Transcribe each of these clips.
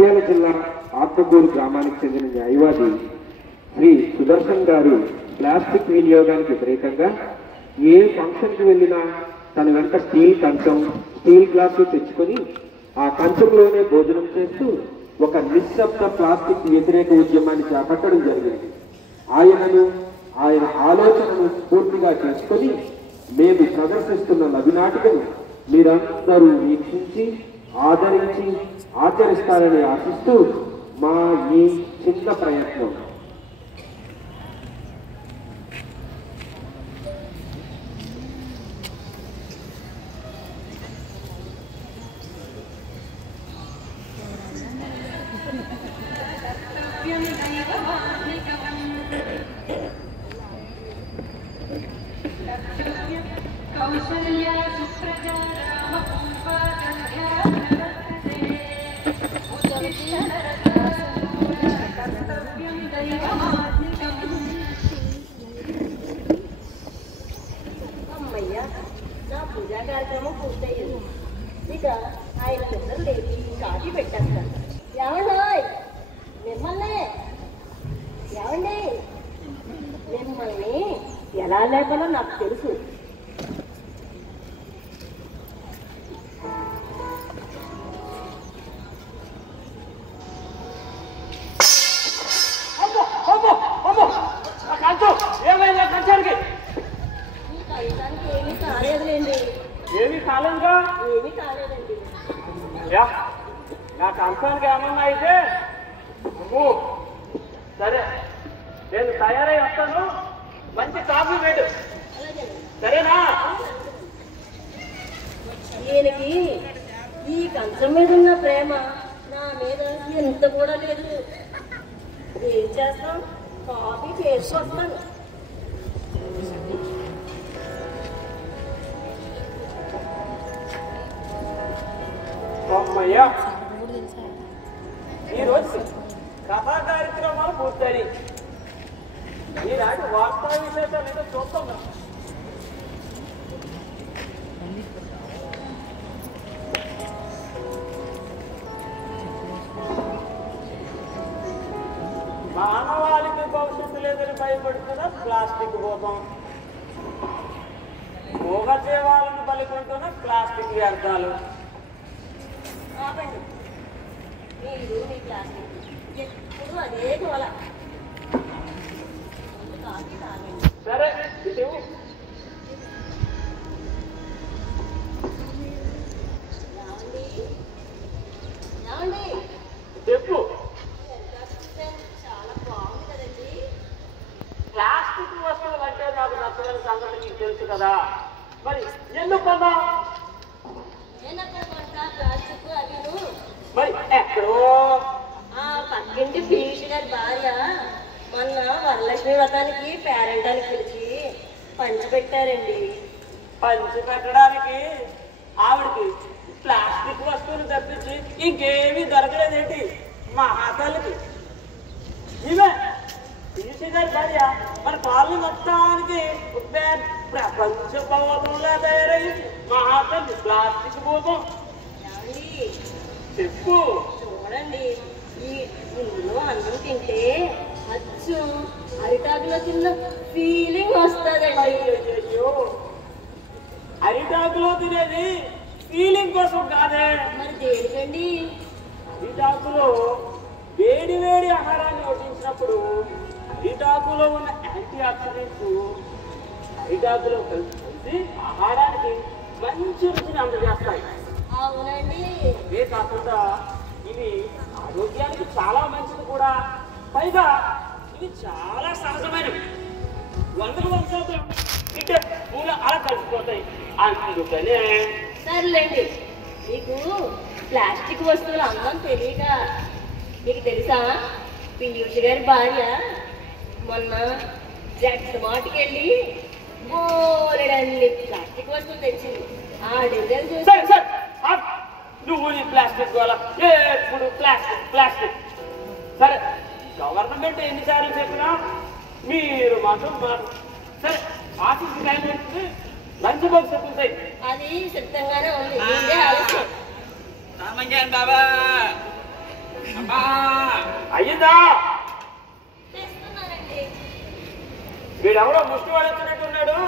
నంద్యాల జిల్లా ఆత్మకూరు గ్రామానికి చెందిన న్యాయవాది శ్రీ సుదర్శన్ గారు ప్లాస్టిక్ వినియోగానికి వ్యతిరేకంగా ఏ ఫంక్షన్కి వెళ్ళినా తన వెంట స్టీల్ కంచం స్టీల్ గ్లాసు తెచ్చుకొని ఆ కంచంలోనే భోజనం చేస్తూ ఒక నిశ్శబ్ద ప్లాస్టిక్ వ్యతిరేక ఉద్యమాన్ని చేపట్టడం జరిగింది. ఆయన ఆలోచనను పూర్తిగా చేసుకొని మేము ప్రదర్శిస్తున్న నవినాటికను మీరందరూ వీక్షించి ఆదరించి ఆచరిస్తారని ఆశిస్తూ మా ఈ చిన్న ప్రయత్నం. నా పూజా కార్యక్రమం పూర్తయింది. ఇక ఆయన పిల్లలు లేచి కాఫీ పెట్టేస్తారు. మిమ్మల్ని ఎలా లేపాలో నాకు తెలుసు. ఏమీ కాలేదులేండి. ఏమి కాలంగా ఏమీ కాలేదండి. నా కంచానికి ఏమన్నా అయితే సరే, నేను తయారై వస్తాను. మంచి కాఫీ వేడు, సరేనా? ఈయనకి ఈ కంచం మీద ఉన్న ప్రేమ నా మీద ఎంత కూడా లేదు. ఏం చేస్తాం, కాఫీ చేసుకొస్తాను. అమ్మయ్యా, ఈరోజు కథా కార్యక్రమాలు పూర్తయి ఈనాటి వార్తా విశేషాలు ఏదో చూద్దాం. మానవాళికి భవిష్యత్తు లేదని భయపడుతున్న ప్లాస్టిక్ భూతం, మూగజీవాలను బలికొంటున్న ప్లాస్టిక్ వ్యర్థాలు. ఆపండి, మీరు మీ ప్లాస్టిక్ ఎప్పుడు అదే గోల. కాఫీ తాగండి. సరే, ఇటు చెప్పు. చాలా బాగుంది కదండి. ప్లాస్టిక్ వస్తువులు అంటే నాకు నచ్చని సంగతి నీకు తెలుసు కదా, మరి ఎందుకు కదా? నేనక్కడ కొంటా ప్లాస్టిక్ అవిను. మరి ఎక్కడో ఆ పక్కింటి పీయూష్ గారి భార్య మొన్న వరలక్ష్మి వ్రతానికి పేరెంటానికి పిలిచి పంచిపెట్టారండి. పంచి పెట్టడానికి ఆవిడకి ప్లాస్టిక్ వస్తువులు తప్పించి ఇంకేమీ దొరకలేదేంటి మా ఆతలకి? ఇవే పీయూష్ గారి భార్య మన కాలనీ మొత్తానికి ప్రపంచ భవనంలా తయారయ్యి మా ఆతల్ని ప్లాస్టిక్ భూతం. ఏమండి, చెప్పు. చూడండి, ఈ ఇందులో అన్నం తింటే అచ్చు అరిటాకులో తిన్న ఫీలింగ్ వస్తుందండి. అయ్యో, అరిటాకులో తినేది ఫీలింగ్ కోసం కాదే. మరి దేనికండి? అరిటాకులో వేడి వేడి ఆహారాన్ని వడ్డించినప్పుడు అరిటాకులో ఉన్న యాంటీ ఆక్సిడెంట్స్ అరిటాకులో కలిసి ఆహారానికి మంచి రుచిని అందజేస్తాయి. అవునండి. ఇవే కాకుండా ఇవి ఆరోగ్యానికి చాలా మంచిది కూడా. పైగా ఇవి చాలా సహజమైనవి. వందల వందలు తింటే పూల అలా కలిసిపోతాయి. అందుకనే సర్లేండి, మీకు ప్లాస్టిక్ వస్తువులు అందం తెలియక, మీకు తెలుసా పీయూష్ గారి భార్య మొన్న జట్ మార్ట్కి వెళ్ళి బోలెడన్ని ప్లాస్టిక్ వస్తువులు తెచ్చింది. ఆ డిజైన్ చూసి నువ్వు నీ ప్లాస్టిక్ వల్ల ఎప్పుడు ప్లాస్టిక్ ప్లాస్టిక్. సరే, గవర్నమెంట్ ఎన్నిసార్లు చెప్పినా మీరు మాత్రం సరే, ఆఫీస్ టైం అవుతుంది, లంచ్ బాక్స్ ఎత్తుతాయి. అది సిద్ధంగానే ఉంది. ముందే ఆలస్యం. రామంజన్ బాబా అమ్మా అయ్యిందా? తెస్తున్నానండి. వీడెవరో ముష్టి వాడు వచ్చినట్టున్నాడు,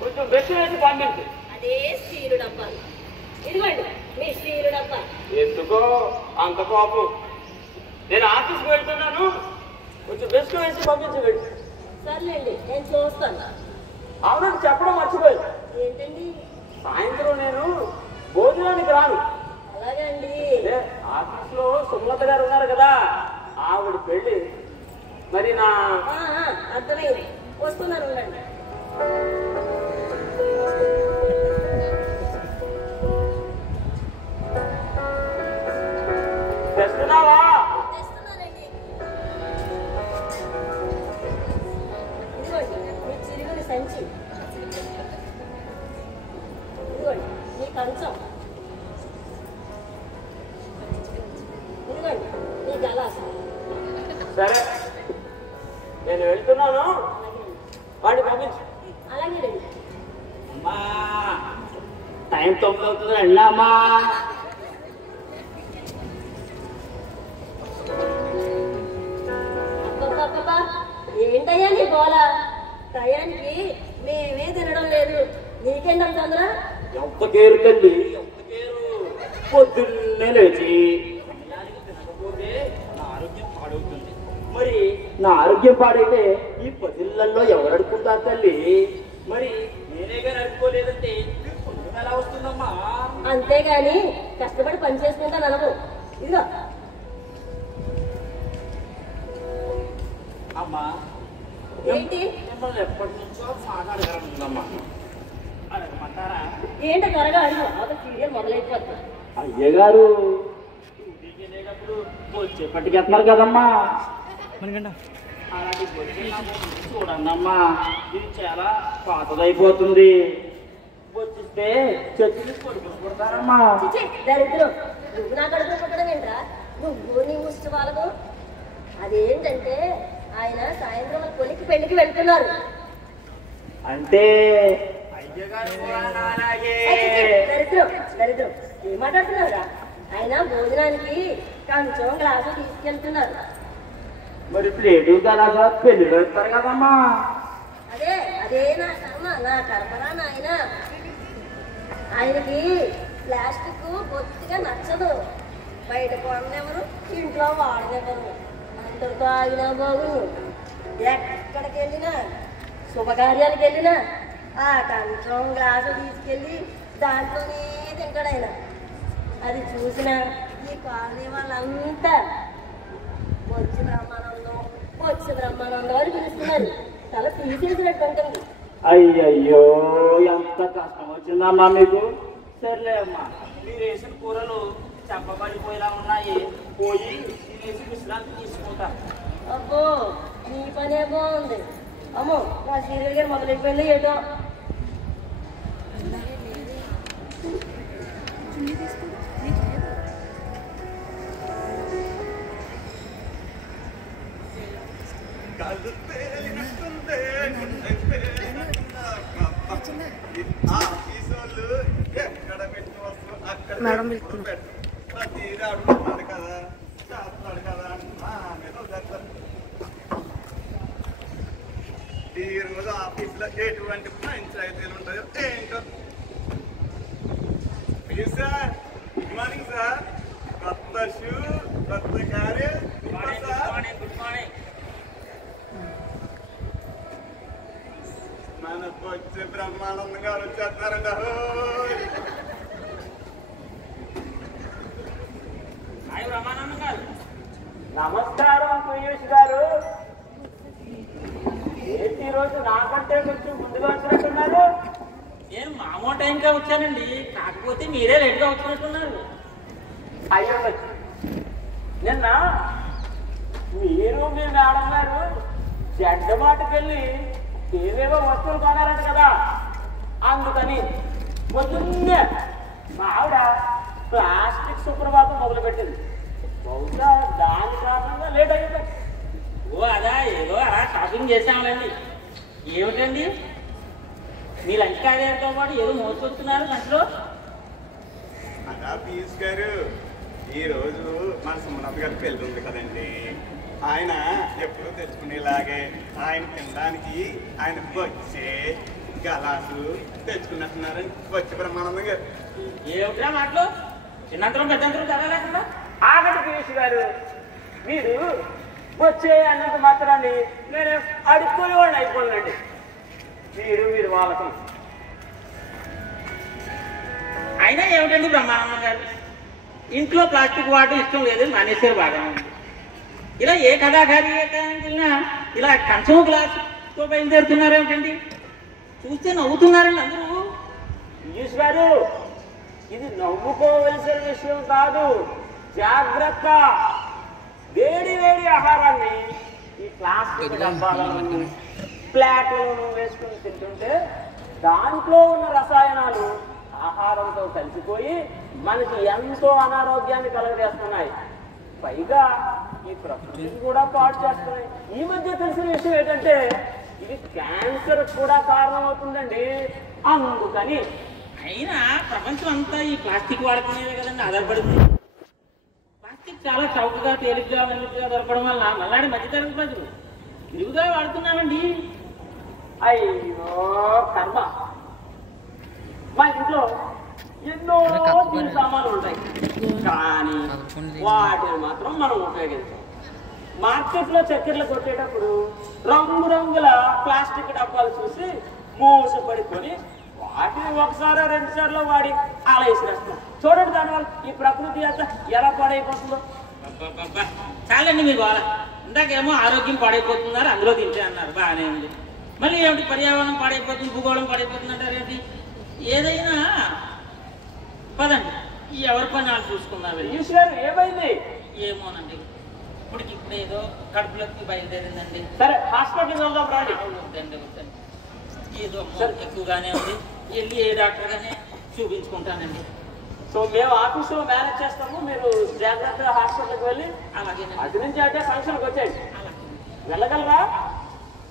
కొంచెం బెస్ట్ వేసి పంపించు. అదే స్టీలు డబ్బా. ఇదిగోండి మీ స్టీలు డబ్బా. ఎందుకో అంత కోపం. నేను ఆఫీస్కి వెళ్తున్నాను, కొంచెం బెస్ట్ వేసి పంపించు. సర్లేండి నేను చూస్తాను. అవునండి, చెప్పడం మర్చిపోయింది. ఏంటండి? సాయంత్రం నేను భోజనానికి రాను. అలాగే అండి. ఆఫీస్ లో సుమలత గారు ఉన్నారు కదా, ఆవిడ పెళ్లి. మరి నా అర్థమైంది, వస్తున్నాను ఉండండి. తెస్తున్నావా? తెస్తున్నానండి. ఇదిగోండి మీ చిరుగుని సంచి. ఇదిగోండి మీ కంచం. ఇదిగోండి మీ గలాసు. సరే నేను వెళ్తున్నాను, వాడిని పంపించు. అలాగేనండి. అమ్మా టైం 9 అవుతుంది, వెళ్ళామా? అబ్బబ్బబ్బబ్బా, ఏంటయ్యా నీ గోల? టయానికి మేమే తినడం లేదు, నీకేంటంత తొందర? ఎంత కేరు తల్లి, ఎంత కేరు. పొద్దున్నే లేచి సమయానికి తినకపోతే నా ఆరోగ్యం పాడవుతుంది. మరి నా ఆరోగ్యం పాడైతే ఈ పదిళ్ళల్లో ఎవరు అడుక్కుంటారు తల్లి? మరి నేనేగా అడుక్కోలేదంటే పొద్దున ఎలా వస్తుందమ్మా? అంతేగాని కష్టపడి పని చేసుకుంటాను అనవు. ఇదిగో అమ్మా ఏంటి? మిమ్మల్ని ఎప్పటి నుంచో మాట్లాడగలమ్మా, అడగమంటారా? ఏంటో త్వరగా అడుగు, అవతల సీరియల్ మొదలైపోతుంది. అయ్యగారు డ్యూటీకి వచ్చే పట్టుకెళ్తున్నారు కదమ్మా, అలాంటి చూడండమ్మా, ఇది చాలా పాతదైపోతుంది. వచ్చిస్తే చర్చిని కొడుకుంటారమ్మా. చిచి, దరిద్రం. నువ్వు నా కడుపులో పుట్టడం ఏంట్రా? నువ్వు నీ ముష్టి వాళ్ళకు. అదేంటంటే ఆయన సాయంత్రం కొలికి పెళ్లికి వెళ్తున్నారు. అంటే అయ్యగారు దరిద్రం దరిద్రం. ఏం మాట్లాడుతున్నారా? ఆయన భోజనానికి కంచం గ్లాసు తీసుకెళ్తున్నారు. మరి ప్లేటు గలాగా పెళ్లి పెడతారు కదమ్మా. అదే అదే నా కర్మ, నా కర్మరా నాయన. ఆయనకి ప్లాస్టిక్ బొత్తిగా నచ్చదు. బయట కొనెవరు, ఇంట్లో వాడనెవరు. అందరితో ఆగినా బాగును. ఎక్కడికి వెళ్ళినా, శుభకార్యాలకు వెళ్ళినా ఆ కంచం గ్లాసు తీసుకెళ్ళి దాంట్లోనే తింటాడు ఆయన. అది చూసిన ఈ కాలనీ వాళ్ళంతా వచ్చి బ్రహ్మానందం అని పిలుస్తున్నారు. తల తీసేసినట్టు ఉంటుంది. అయ్యయ్యో, ఎంత కష్టం వచ్చిందమ్మా మీకు. సర్లే అమ్మా, మీరు వేసిన కూరలు చంపబడిపోయేలా ఉన్నాయి, పోయి తినేసి విశ్రాంతి తీసుకుంటా. అబ్బో నీ పనే బాగుంది. అమ్మో నా సీరియల్ గారు మొదలైపోయింది ఏటో. మేడం ఈ రోజు ఆఫీసులో ఎటువంటి పంచాయతీలు ఉంటాయో ఏంటో. Sir good morning sir. కొత్త షూ, కొత్త కారు. మనకు వచ్చే బ్రహ్మానందం గారు వచ్చేస్తున్నారంట. నమస్కారం పీయూష్ గారు. ఏంటి ఈరోజు నాకంటే కొంచెం ముందుగా వచ్చినట్టున్నారు? నేను మామూలు టైంగా వచ్చానండి, కాకపోతే మీరే లేట్గా వచ్చినట్టున్నారు. అయ్యో, నిన్న మీరు మీ మేడం గారు జడ్డ మాటకెళ్ళి ఏవేవో వస్తువులు కొనారంట కదా, అందుకని పొద్దున్నే మా ఆవిడ ప్లాస్టిక్ సుప్రభాతం మొదలుపెట్టింది. బహుశా దాని కారణంగా లేట్ అయ్యింది. ఓ అదా, ఏదో అలా షాపింగ్ చేసాములేండి. ఏమిటండి మీ లంచ్ కార్యాలతో పాటు ఏదో మోసుకొస్తున్నారు లంచ్లో? అదా పీయూష్ గారు, ఈ రోజు మన సుమనాథ్ గారి పెళ్లి ఉంది కదండి. ఆయన ఎప్పుడు తెచ్చుకునేలాగే ఆయన తినడానికి ఆయన వచ్చే గలాసు తెచ్చుకున్నట్టున్నారని వచ్చి బ్రహ్మానందంగా. ఏమిట్రా మాటలు? చిన్నంతరం పెద్దంతరం తేడా లేకుండా. ఆగటి పీయూష్ గారు, మీరు వచ్చే అన్నంత మాత్రాన్ని నేను అడుక్కునే వాడిని అయిపోయినండి. మీరు వాళ్ళకం. అయినా ఏమిటండి బ్రహ్మానందం గారు, ఇంట్లో ప్లాస్టిక్ వాడటం ఇష్టం లేదు, మానేసారు బాగానే ఉంది. ఇలా ఏ కథాకారి వెళ్ళినా ఇలా కంచం గ్లాసుతో బయలుదేరుతున్నారు ఏమిటండి? చూస్తే నవ్వుతున్నారండి అందరూ. పీయూష్ గారు, ఇది నవ్వుకోవలసిన విషయం కాదు, జాగ్రత్త. వేడి వేడి ఆహారాన్ని ఈ ప్లాస్టిక్ డబ్బాలను ప్లేట్లను వేసుకుని తింటుంటే దాంట్లో ఉన్న రసాయనాలు ఆహారంతో కలిసిపోయి మనకి ఎంతో అనారోగ్యాన్ని కలుగజేస్తున్నాయి. పైగా ఈ ప్రకృతిని కూడా పాడు చేస్తున్నాయి. ఈ మధ్య తెలిసిన విషయం ఏంటంటే ఇది క్యాన్సర్ కూడా కారణమవుతుందండి. అందుకని అయినా ప్రపంచం అంతా ఈ ప్లాస్టిక్ వాడకం మీదే కదండి ఆధారపడింది. ప్లాస్టిక్ చాలా చౌకగా తేలిగ్గా మెల్లిగా దొరకడం వల్ల మళ్ళాడి మధ్యతరగతి ప్రజలు విరివిగా వాడుతున్నామండి. అయ్యో కర్మ, మా ఇంట్లో ఎన్నో దీని సామాన్లు ఉంటాయి, కానీ వాటిని మాత్రం మనం ఉపయోగించాం. మార్కెట్లో చక్కెరలు కొట్టేటప్పుడు రంగురంగుల ప్లాస్టిక్ డబ్బాలు చూసి మోసపడికొని వాటిని ఒకసారి 2 సార్లు వాడి అలా వేసిరేస్తాం. చూడండి దానివల్ల ఈ ప్రకృతి అంతా ఎలా పాడైపోతుందో. చాలండి మీరు వాళ్ళ ఇందాకేమో ఆరోగ్యం పాడైపోతున్నారు, అందులో తింటే అన్నారు, బాగానే ఉంది. మళ్ళీ ఏమిటి పర్యావరణం పాడైపోతుంది, భూగోళం పాడైపోతుంది అంటారు ఏంటి? ఏదైనా పదండి ఎవరి పని వాళ్ళు చూసుకున్నారు. పీయూష్ గారు, ఏమైంది? ఏమోనండి, ఇప్పుడు ఏదో కడుపులోకి బయలుదేరిందండి. సరే హాస్పిటల్కి వెళ్దాం రండి. వద్దండి వద్దండి, ఏదో ఎక్కువగానే ఉంది, వెళ్ళి ఏ డాక్టర్ గానే చూపించుకుంటానండి. సో మేము ఆఫీసులో మేనేజ్ చేస్తాము, మీరు జాగ్రత్తగా హాస్పిటల్కి వెళ్ళి అలాగేనండి. అటు నుంచి అంటే ఫంక్షన్కి వచ్చేయండి. అలాగే. వెళ్ళగలరా?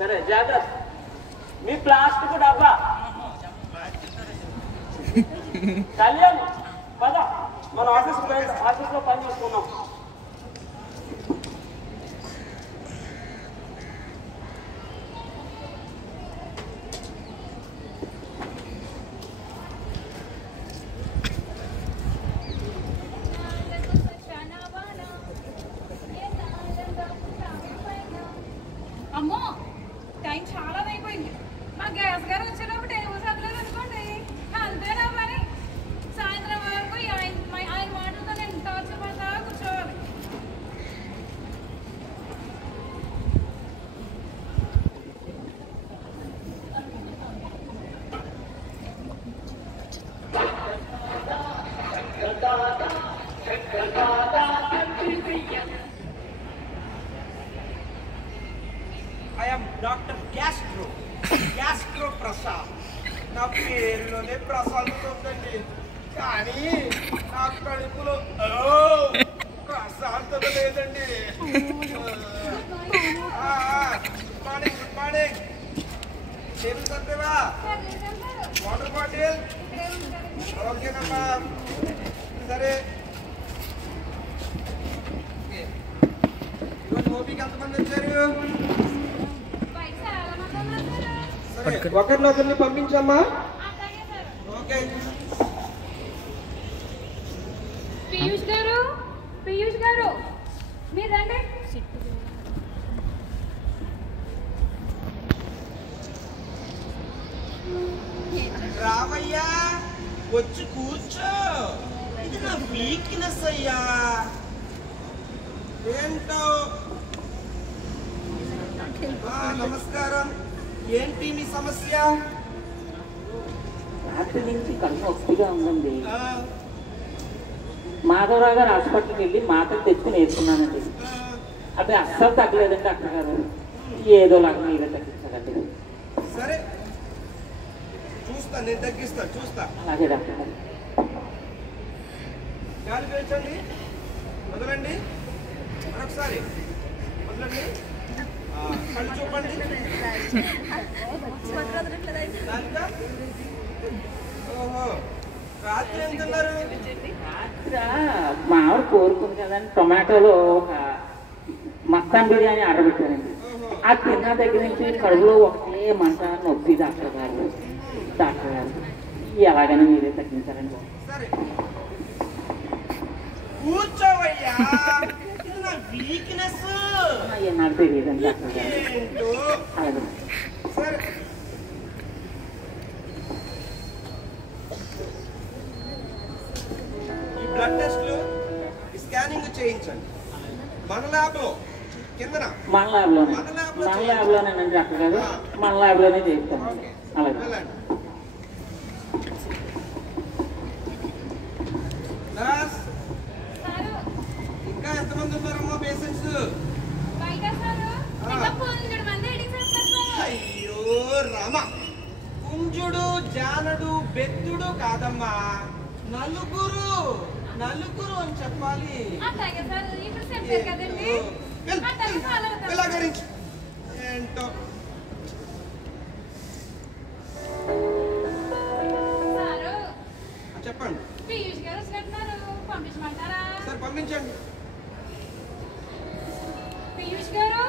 సరే జాగ్రత్త. మీ ప్లాస్టిక్ డబ్బా కళ్యాణ్ పద, మన ఆఫీస్లో పని చేసుకున్నాం. అమ్మో, టైం చాలా అయిపోయింది. మా గ్యాస్ గారు వచ్చేటప్పుడు టేబుల్ సర్దలేదు అనుకోండి, అంతేనా మరి. సాయంత్రం వరకు ఆయన మాటలతో నేను టార్చర్ పడతా కూర్చోవాలి. I am Dr. Gastro Prasad. నా పేరులోనే ప్రసాదం ఉందండి, కానీ నా కడుపులో ప్రశాంతత లేదండి. Good morning. టేబుల్ సర్దేవా? వాటర్ బాటిల్ ఓకేనమ్మా. సరే ఓపిక ఎంతమంది వచ్చారు? సరే ఒకరిని ఒకరిని పంపించమ్మా. ఓకే. పీయూష్ గారు మీరు రండి. రామయ్యా, వచ్చి కూర్చో. ఇది నా వీక్నెస్ అయ్యా. ఏంటో. నమస్కారం. ఏంటి మీ సమస్య? రాత్రి నుంచి కన్ను నొప్పిగా ఉందండి. మాధవరావు గారు హాస్పిటల్కి వెళ్ళి మాటలు తెచ్చుకుని వేసుకున్నానండి. అది అస్సలు తగ్గలేదండి డాక్టర్ గారు. ఏదోలాగా మీరే తగ్గించాలండి. సరే చూస్తా, నేను తగ్గిస్తా, చూస్తా. అలాగే డాక్టర్ గారు. గాలి పీల్చండి, వదలండి. మరొకసారి వదలండి. కళ్ళు చూపండి. నాలుక. ఓహో, రాత్రి ఏం తిన్నారు? మా ఆవిడ కోరుకుంది కదండి, టొమాటోలో ఒక మటన్ బిర్యానీ ఆర్డర్ పెట్టానండి. ఆ తిన్న దగ్గర నుంచి కడుపులో ఒకటే మంట నొప్పి. డాక్టర్ గారు ఎలాగైనా మీరే తగ్గించారండి. సరే కూర్చోవయ్యా, ఇది నా వీక్నెస్. నాకు తెలియదండి డాక్టర్ గారు. ఏంటో అలాగే సరే. ఈ బ్లడ్ టెస్ట్లు, ఈ స్కానింగ్ చేయించండి మన ల్యాబ్లో కిందన. మన ల్యాబ్లోనేనండి డాక్టర్ గారు, మన ల్యాబ్లోనే చేస్తానండి. అలాగే వెళ్ళండి. నర్స్, సారు ఇంకా ఎంతమంది ఉన్నారమ్మా పేషెంట్స్? బయట సారు ఇంకా 400 మంది ఎడిట్ చేస్తారు సారు. అయ్యో రామ, కుంజుడు జానడు బెత్తుడు కాదమ్మా, నలుగురు నలుగురు అని చెప్పాలి. అట్లాగే సార్, ఇప్పుడు చెప్పారు కదండి. అట్లాగే ఫాలో అవుతారు. వెళ్ళగరించి ఏంటో. సారు చెప్పండి. పీయూష్ గారు వచ్చినట్టున్నారు, పంపించమంటారా? సరే పంపించండి. పీయూష్ గారు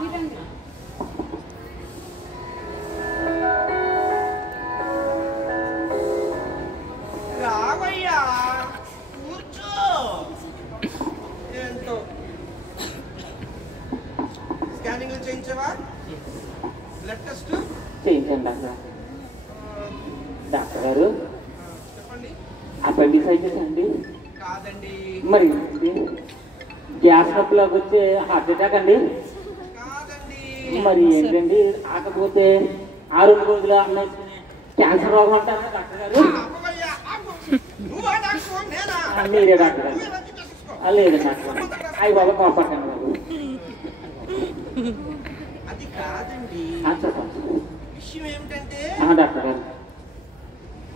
మీరండి. రావయ్యా, కూర్చో. ఏంటో స్కానింగ్ చేయించావా? బ్లడ్ టెస్ట్ చేయించండి డాక్టర్ గారు. చెప్పండి. అపెండిసైటిస్ అండి. కాదండి. మరి గ్యాస్ నొప్పిలోకి వచ్చే హార్ట్ అటాక్ అండి. కాదండి. మరి ఏంటండి, ఆకపోతే 6 రోజులు అమ్మేసుకునే క్యాన్సర్ రోగం అంటారా డాక్టర్ గారు? అమ్మయ్యా, ఆగు. నువ్వా డాక్టర్? నేనా? మీరే డాక్టర్ గారు. నువ్వే వచ్చి చూసుకో. లేదు డాక్టర్ గారు. అయ్యి బాబా కాపాడండి బాబు. అది కాదండి. చెప్పండి విషయం ఏమిటంటే, డాక్టర్ గారు.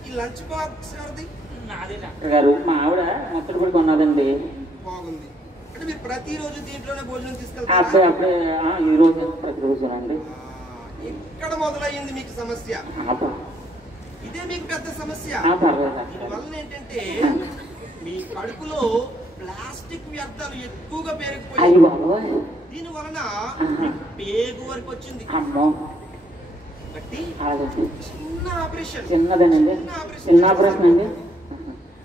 ఈ లంచ్ బాక్స్ ఎవరిది? నాదే డాక్టర్ గారు. మా ఆవిడ మొత్తడి పడి కొన్నదండి. బాగుంది. అంటే మీరు ప్రతిరోజు దీంట్లోనే భోజనం అప్పుడే తీసుకెళ్తారా? అప్పుడే ఈ రోజు ప్రతిరోజునండి. ఎక్కడ మొదలయ్యింది మీకు సమస్య? ఇదే మీకు పెద్ద సమస్య. పర్లేదు. దీనివల్ల ఏంటంటే మీ కడుపులో ప్లాస్టిక్ వ్యర్థాలు ఎక్కువగా అయ్యి పేరుకుపోయాయి. బాబోయ్. దీని వలన పేగు వరకు వచ్చింది. అమ్మో. కాబట్టి అలాగే చిన్న ఆపరేషన్. చిన్నదేనండి. చిన్న ఆపరేషన్ అండి.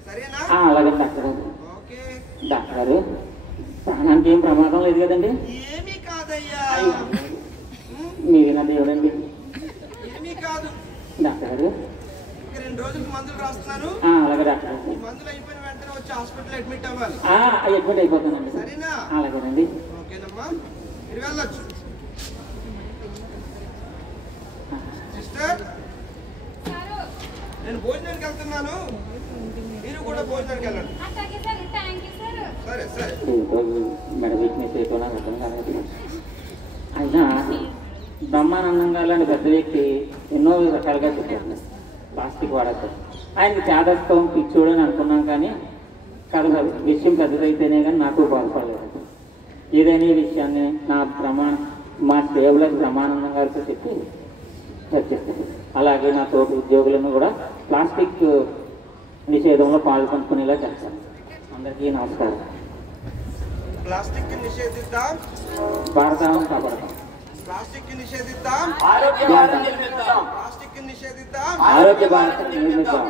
సరేనా? అలాగే డాక్టర్ గారు. ఓకే. డాక్టర్ గారు, ప్రాణానికి ఏం ప్రమాదం లేదు కదండి? ఏమీ కాదయ్యా, మీరు నా దేవుడండి. ఏమీ కాదు. డాక్టర్ గారు, ఇంకా 2 రోజులకు మందులు రాస్తున్నాను. అలాగే డాక్టర్ గారు. ఈ మందులు అయిపోయిన వెంటనే వచ్చి హాస్పిటల్ అడ్మిట్ అవ్వాలి. అడ్మిట్ అయిపోతానండి. సరేనా? అలాగేనండి. ఓకేనమ్మా, మీరు వెళ్ళొచ్చు. సిస్టర్, సారు నేను భోజనానికి వెళ్తున్నాను, మీరు కూడా భోజనానికి వెళ్ళండి. అట్లాగే సార్, థ్యాంక్ యూ సార్. సరే సరే. మెడ వీక్నెస్ అయిపో నాకు అర్థం కాలేదు. అయినా బ్రహ్మానందంగా లాంటి పెద్ద వ్యక్తి ఎన్నో రకాలుగా చెప్పారు ప్లాస్టిక్ వాడద్దు. ఆయనకి చేదస్తాం పిచ్చోడు అని అనుకున్నాం, కానీ కథ విషయం పెద్దదైతేనే కానీ నాకు బాధపడలేదు. ఏదైనా విషయాన్ని మా స్టేబులర్ బ్రహ్మానందం గారితో చెప్పి చర్చిస్తాను. అలాగే నా తోటి ఉద్యోగులను కూడా ప్లాస్టిక్ నిషేధంలో పాల్పంచుకునేలా చేస్తాను. అందరికీ నమస్కారం. ప్లాస్టిక్ కి నిషేధిద్దాం, భారతాన్ని కాపాడతాం. ప్లాస్టిక్ కి నిషేధిద్దాం, ఆరోగ్య భారతం నిర్మిద్దాం. ప్లాస్టిక్ కి నిషేధిద్దాం. ఆరోగ్య భారతం నిర్మిద్దాం.